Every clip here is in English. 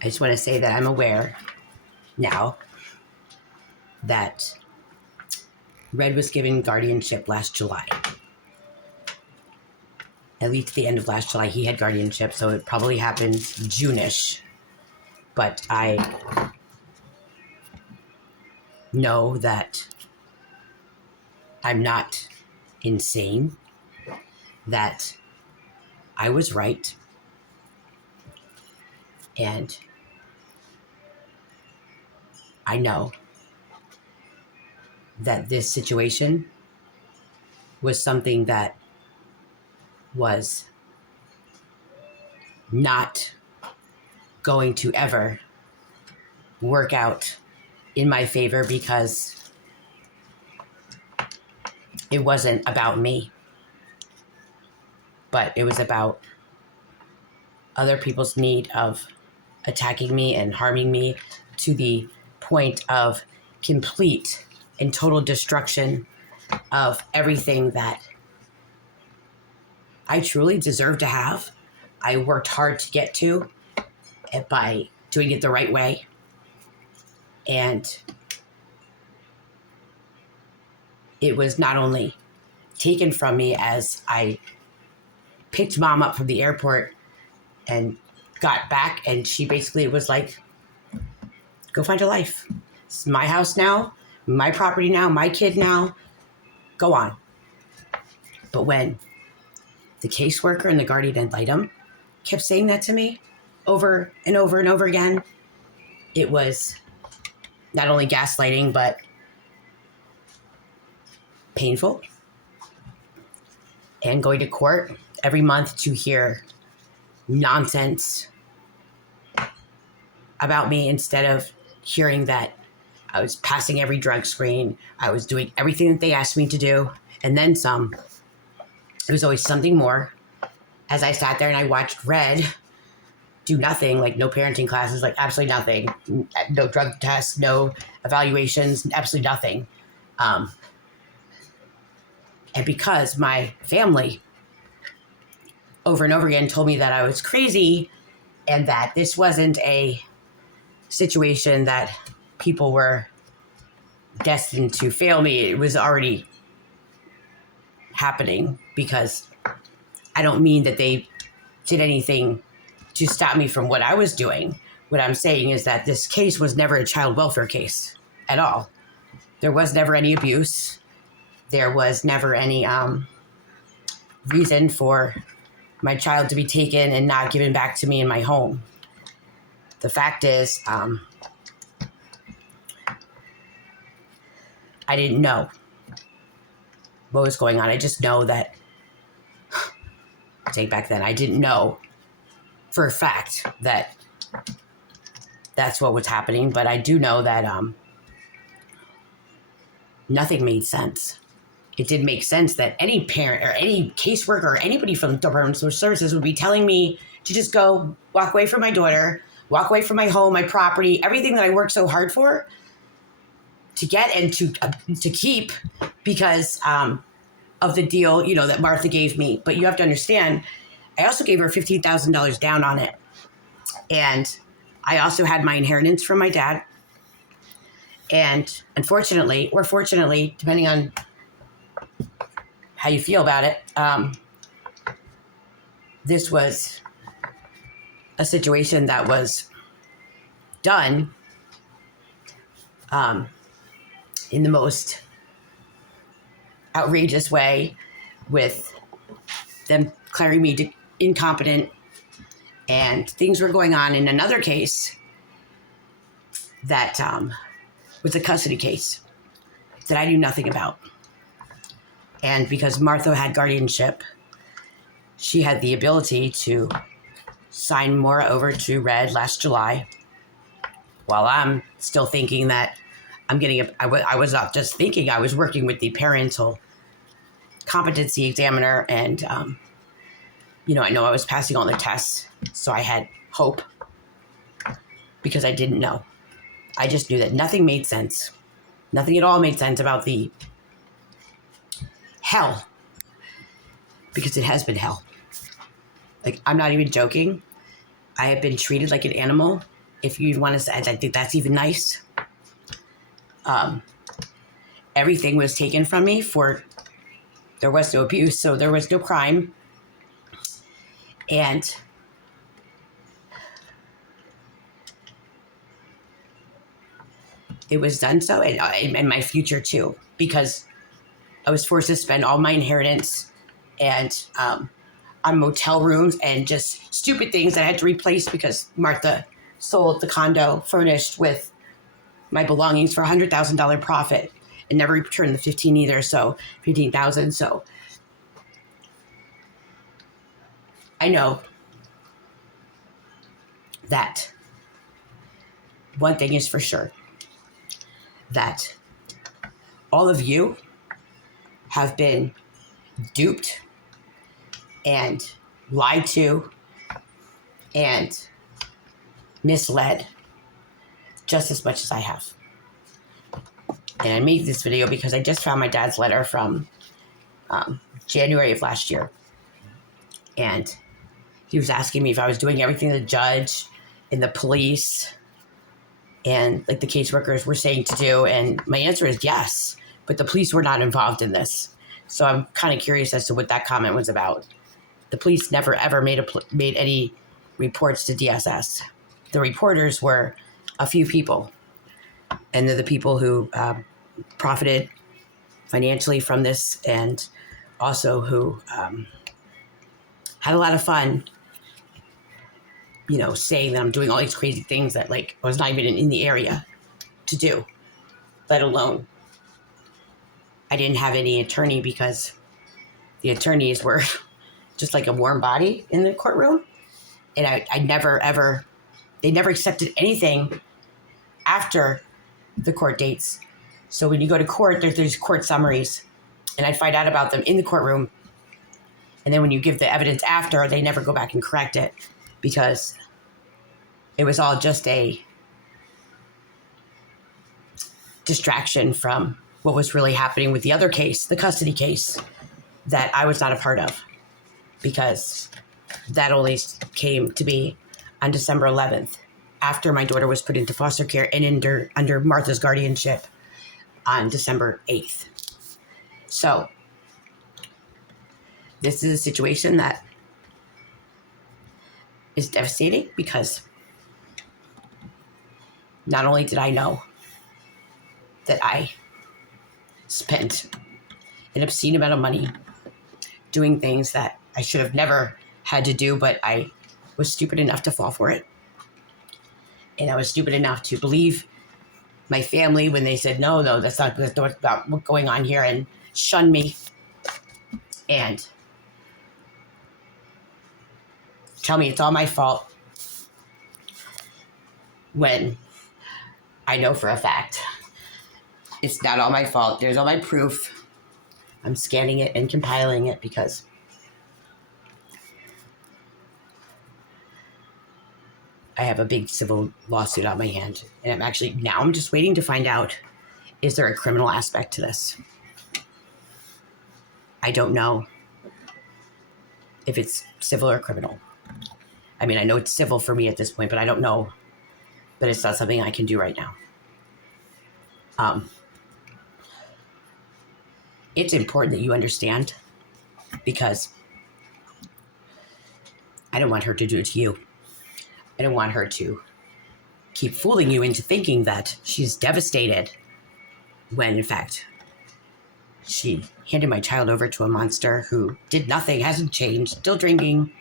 I just want to say that I'm aware now that Red was given guardianship last July. At least at the end of last July, he had guardianship, so it probably happened June-ish. But I know that I'm not insane, that I was right, and I know that this situation was something that was not going to ever work out in my favor because it wasn't about me, but it was about other people's need of attacking me and harming me to the point of complete and total destruction of everything that I truly deserve to have. I worked hard to get to by doing it the right way. And it was not only taken from me as I picked Mom up from the airport and got back, and she basically was like, go find a life. It's my house now, my property now, my kid now, go on. But when the caseworker and the guardian ad litem kept saying that to me over and over and over again, it was not only gaslighting, but painful. And going to court every month to hear nonsense about me instead of hearing that I was passing every drug screen, I was doing everything that they asked me to do, and then some. There was always something more. As I sat there and I watched Red do nothing, like no parenting classes, like absolutely nothing, no drug tests, no evaluations, absolutely nothing. And because my family over and over again told me that I was crazy and that this wasn't a situation that people were destined to fail me, it was already happening, because I don't mean that they did anything to stop me from what I was doing. What I'm saying is that this case was never a child welfare case at all. There was never any abuse. There was never any reason for my child to be taken and not given back to me in my home. The fact is, I didn't know what was going on. I just know that, take back then, I didn't know for a fact that that's what was happening, but I do know that nothing made sense. It did make sense that any parent or any caseworker or anybody from the Department of Social Services would be telling me to just go walk away from my daughter, walk away from my home, my property, everything that I worked so hard for to get and to keep because of the deal, that Martha gave me. But you have to understand, I also gave her $15,000 down on it. And I also had my inheritance from my dad. And unfortunately, or fortunately, depending on how you feel about it, this was a situation that was done in the most outrageous way, with them declaring me incompetent, and things were going on in another case that was a custody case that I knew nothing about. And because Martha had guardianship, she had the ability to sign Maura over to Red last July, while I'm still thinking that I was not just thinking, I was working with the parental competency examiner, and I know I was passing all the tests, so I had hope, because I didn't know. I just knew that nothing made sense. Nothing at all made sense about the hell, because it has been hell. Like, I'm not even joking. I have been treated like an animal if you want to say, I think that's even nice. Everything was taken from me there was no abuse, so there was no crime. And it was done so, and my future too, because I was forced to spend all my inheritance and on motel rooms and just stupid things that I had to replace because Martha sold the condo furnished with my belongings for $100,000 profit and never returned the 15 either. So 15,000. So I know that one thing is for sure, that all of you have been duped and lied to and misled just as much as I have. And I made this video because I just found my dad's letter from January of last year. And he was asking me if I was doing everything the judge and the police and like the caseworkers were saying to do. And my answer is yes, but the police were not involved in this. So I'm kind of curious as to what that comment was about. The police never ever made any reports to DSS. The reporters were a few people, and they're the people who profited financially from this, and also who had a lot of fun, saying that I'm doing all these crazy things that I was not even in the area to do, let alone I didn't have any attorney because the attorneys were just like a warm body in the courtroom. And I never, ever, they never accepted anything after the court dates. So when you go to court, there's court summaries, and I'd find out about them in the courtroom. And then when you give the evidence after, they never go back and correct it because it was all just a distraction from what was really happening with the other case, the custody case, that I was not a part of, because that only came to be on December 11th, after my daughter was put into foster care and under Martha's guardianship on December 8th. So this is a situation that is devastating because not only did I know that I spent an obscene amount of money doing things that I should have never had to do, but I was stupid enough to fall for it. And I was stupid enough to believe my family when they said, no, that's not about what's going on here, and shun me and tell me it's all my fault, when I know for a fact it's not all my fault. There's all my proof. I'm scanning it and compiling it because I have a big civil lawsuit on my hand. And I'm just waiting to find out, is there a criminal aspect to this? I don't know if it's civil or criminal. I mean, I know it's civil for me at this point, but I don't know. But it's not something I can do right now. It's important that you understand, because I don't want her to do it to you. I don't want her to keep fooling you into thinking that she's devastated when, in fact, she handed my child over to a monster who did nothing, hasn't changed, still drinking,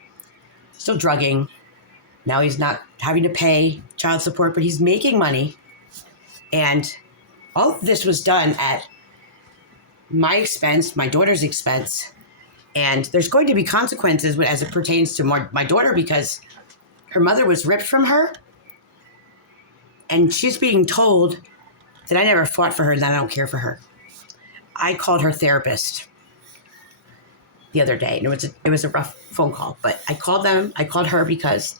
still drugging. Now he's not having to pay child support, but he's making money. And all of this was done at my expense, my daughter's expense. And there's going to be consequences as it pertains to my daughter, because her mother was ripped from her. And she's being told that I never fought for her and that I don't care for her. I called her therapist the other day, and it was a rough phone call, but I called her because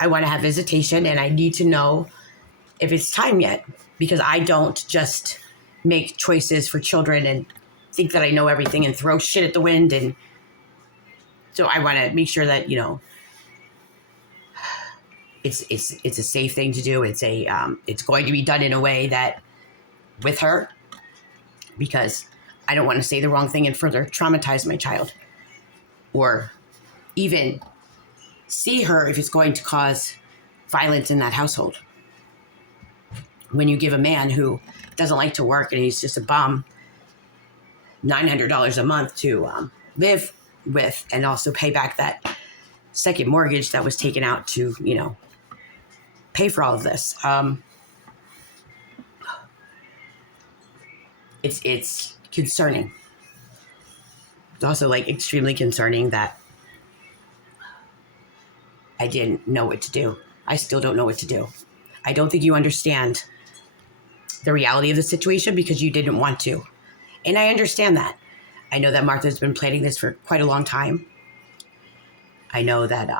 I want to have visitation and I need to know if it's time yet, because I don't just make choices for children and think that I know everything and throw shit at the wind. And so I want to make sure that, it's a safe thing to do. It's going to be done in a way that with her, because I don't want to say the wrong thing and further traumatize my child, or even see her if it's going to cause violence in that household. When you give a man who doesn't like to work and he's just a bum $900 a month to live with, and also pay back that second mortgage that was taken out to, pay for all of this. It's concerning. It's also extremely concerning that I didn't know what to do. I still don't know what to do. I don't think you understand the reality of the situation because you didn't want to. And I understand that. I know that Martha's been planning this for quite a long time. I know that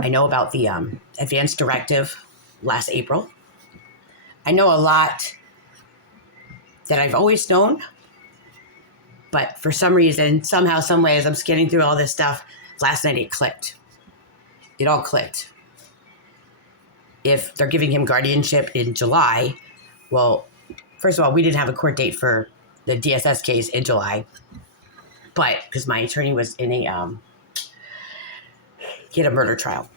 I know about the advance directive last April. I know a lot that I've always known, but for some reason, somehow, some way, as I'm scanning through all this stuff, last night it clicked. It all clicked. If they're giving him guardianship in July, well, first of all, we didn't have a court date for the DSS case in July, but because my attorney was in he had a murder trial.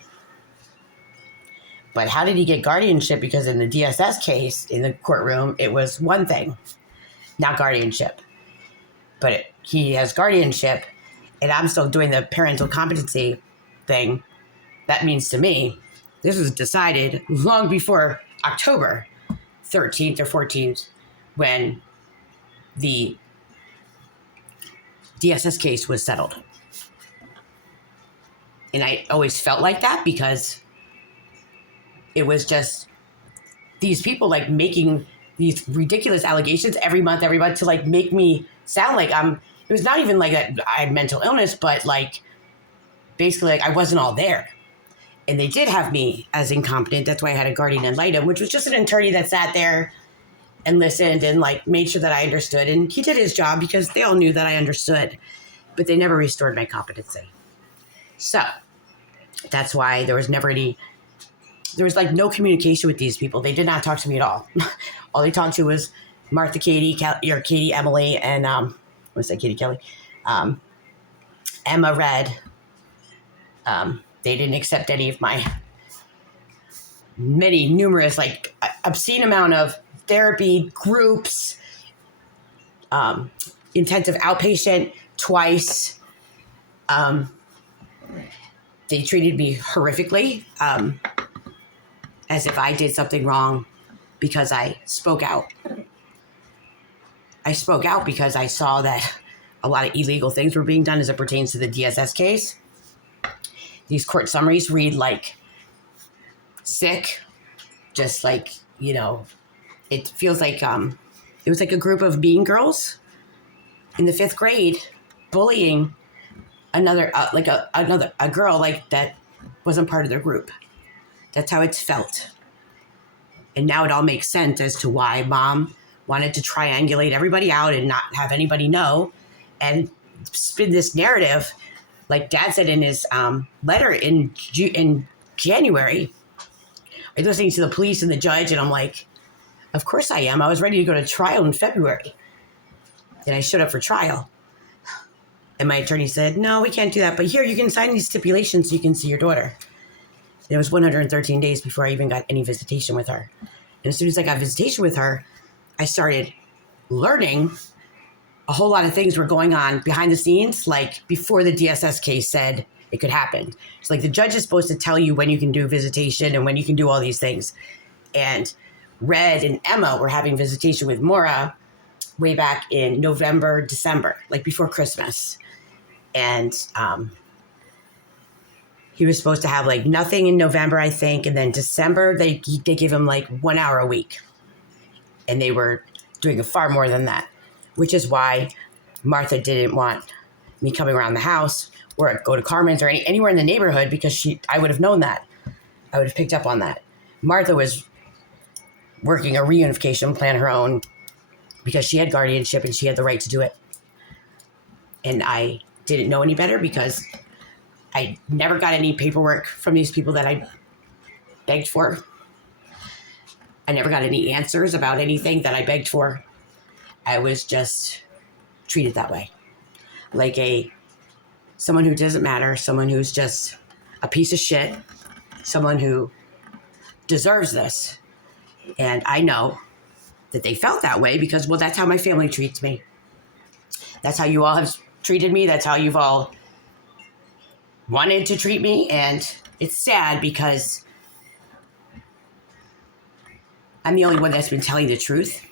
But how did he get guardianship? Because in the DSS case, in the courtroom, it was one thing, not guardianship. But he has guardianship, and I'm still doing the parental competency thing. That means to me, this was decided long before October 13th or 14th, when the DSS case was settled. And I always felt like that because it was just these people making these ridiculous allegations every month to make me sound like it was not even that I had mental illness, but basically I wasn't all there. And they did have me as incompetent. That's why I had a guardian ad litem, which was just an attorney that sat there and listened and made sure that I understood. And he did his job because they all knew that I understood, but they never restored my competency. So that's why there was no communication with these people. They did not talk to me at all. All they talked to was Martha, Katie, Emily, and Katie Kelly, Emma Red. They didn't accept any of my numerous obscene amount of therapy groups, intensive outpatient twice. They treated me horrifically, as if I did something wrong because I spoke out. I spoke out because I saw that a lot of illegal things were being done as it pertains to the DSS case. These court summaries read sick, just it feels like it was a group of mean girls in the 5th grade bullying another a girl that wasn't part of their group. That's how it's felt. And now it all makes sense as to why mom wanted to triangulate everybody out and not have anybody know and spin this narrative. Like Dad said in his letter in January, I'm listening to the police and the judge, and I'm like, of course I am. I was ready to go to trial in February. And I showed up for trial. And my attorney said, no, we can't do that. But here, you can sign these stipulations so you can see your daughter. And it was 113 days before I even got any visitation with her. And as soon as I got visitation with her, I started learning a whole lot of things were going on behind the scenes, like before the DSS case said it could happen. It's like the judge is supposed to tell you when you can do visitation and when you can do all these things. And Red and Emma were having visitation with Maura way back in November, December, like before Christmas. And he was supposed to have like nothing in November, I think. And then December, they give him like 1 hour a week. And they were doing far more than that, which is why Martha didn't want me coming around the house or go to Carmen's or anywhere in the neighborhood, because I would have known that. I would have picked up on that. Martha was working a reunification plan her own because she had guardianship and she had the right to do it. And I didn't know any better because I never got any paperwork from these people that I begged for. I never got any answers about anything that I begged for. I was just treated that way. Like someone who doesn't matter, someone who's just a piece of shit, someone who deserves this. And I know that they felt that way because, well, that's how my family treats me. That's how you all have treated me. That's how you've all wanted to treat me. And it's sad because I'm the only one that's been telling the truth.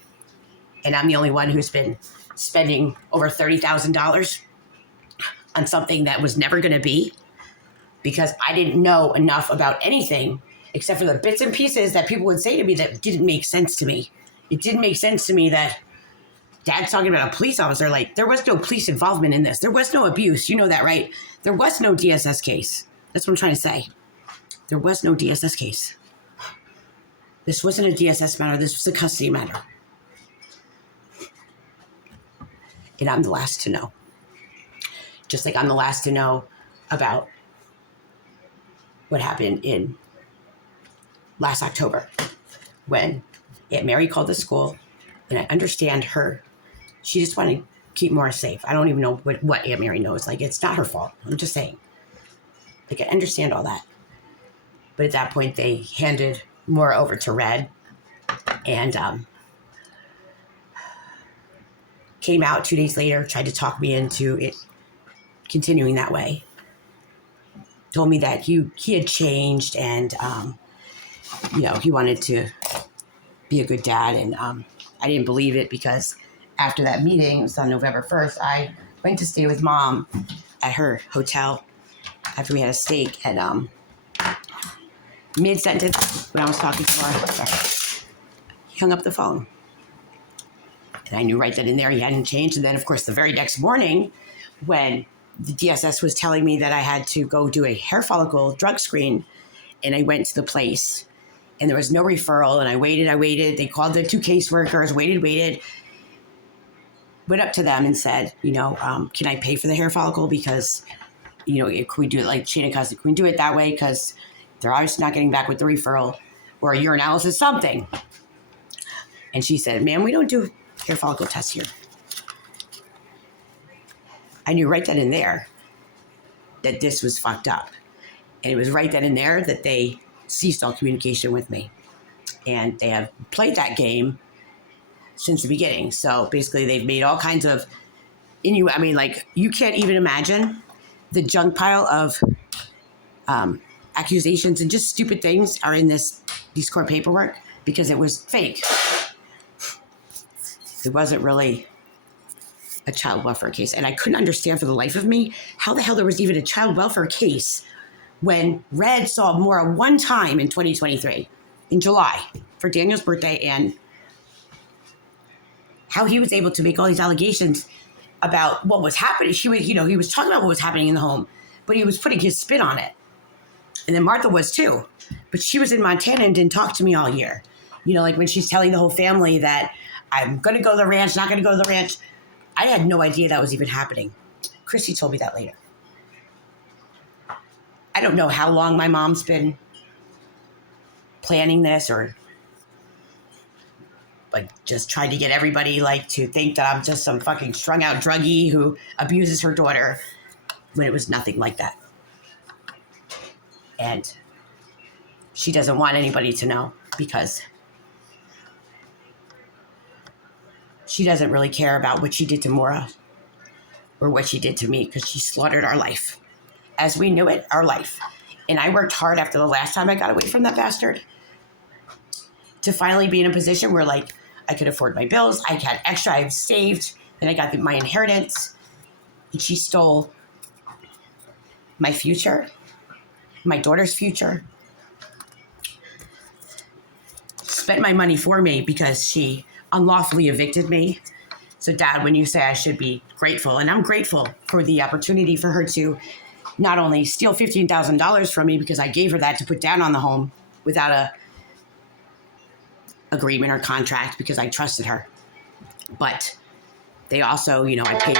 And I'm the only one who's been spending over $30,000 on something that was never going to be, because I didn't know enough about anything except for the bits and pieces that people would say to me that didn't make sense to me. It didn't make sense to me that Dad's talking about a police officer. Like, there was no police involvement in this. There was no abuse. You know that, right? There was no DSS case. That's what I'm trying to say. There was no DSS case. This wasn't a DSS matter. This was a custody matter. And I'm the last to know. Just like I'm the last to know about what happened in last October when Aunt Mary called the school, and I understand her. She just wanted to keep Morris safe. I don't even know what Aunt Mary knows. Like, it's not her fault. I'm just saying. Like, I understand all that. But at that point, they handed Maura over to Red and came out 2 days later, tried to talk me into it continuing that way. Told me that he had changed and, he wanted to be a good dad. And I didn't believe it because after that meeting, it was on November 1st, I went to stay with Mom at her hotel after we had a steak. And mid-sentence, when I was talking to her, he hung up the phone. And I knew right then and there he hadn't changed. And then, of course, the very next morning, when the DSS was telling me that I had to go do a hair follicle drug screen, and I went to the place, and there was no referral, and I waited. They called the 2 caseworkers, waited, went up to them and said, can I pay for the hair follicle? Because, can we do it like chain of custody? Can we do it that way? Because they're obviously not getting back with the referral or a urinalysis, something. And she said, ma'am, we don't do hair follicle tests here. I knew right then and there that this was fucked up. And it was right then and there that they ceased all communication with me. And they have played that game since the beginning. So basically they've made all kinds of, you can't even imagine the junk pile of accusations and just stupid things are in these court paperwork because it was fake. It wasn't really a child welfare case. And I couldn't understand for the life of me how the hell there was even a child welfare case when Red saw Maura one time in 2023, in July, for Daniel's birthday, and how he was able to make all these allegations about what was happening. He was talking about what was happening in the home, but he was putting his spin on it. And then Martha was too. But she was in Montana and didn't talk to me all year. Like when she's telling the whole family that I'm going to go to the ranch, not going to go to the ranch. I had no idea that was even happening. Christy told me that later. I don't know how long my mom's been planning this or just tried to get everybody to think that I'm just some fucking strung out druggie who abuses her daughter when it was nothing like that. And she doesn't want anybody to know because she doesn't really care about what she did to Maura or what she did to me because she slaughtered our life. As we knew it, our life. And I worked hard after the last time I got away from that bastard to finally be in a position where I could afford my bills. I had extra, I've saved, then I got my inheritance. And she stole my future, my daughter's future. Spent my money for me because she unlawfully evicted me. So Dad, when you say I should be grateful, and I'm grateful for the opportunity for her to not only steal $15,000 from me because I gave her that to put down on the home without a agreement or contract because I trusted her. But they also, I paid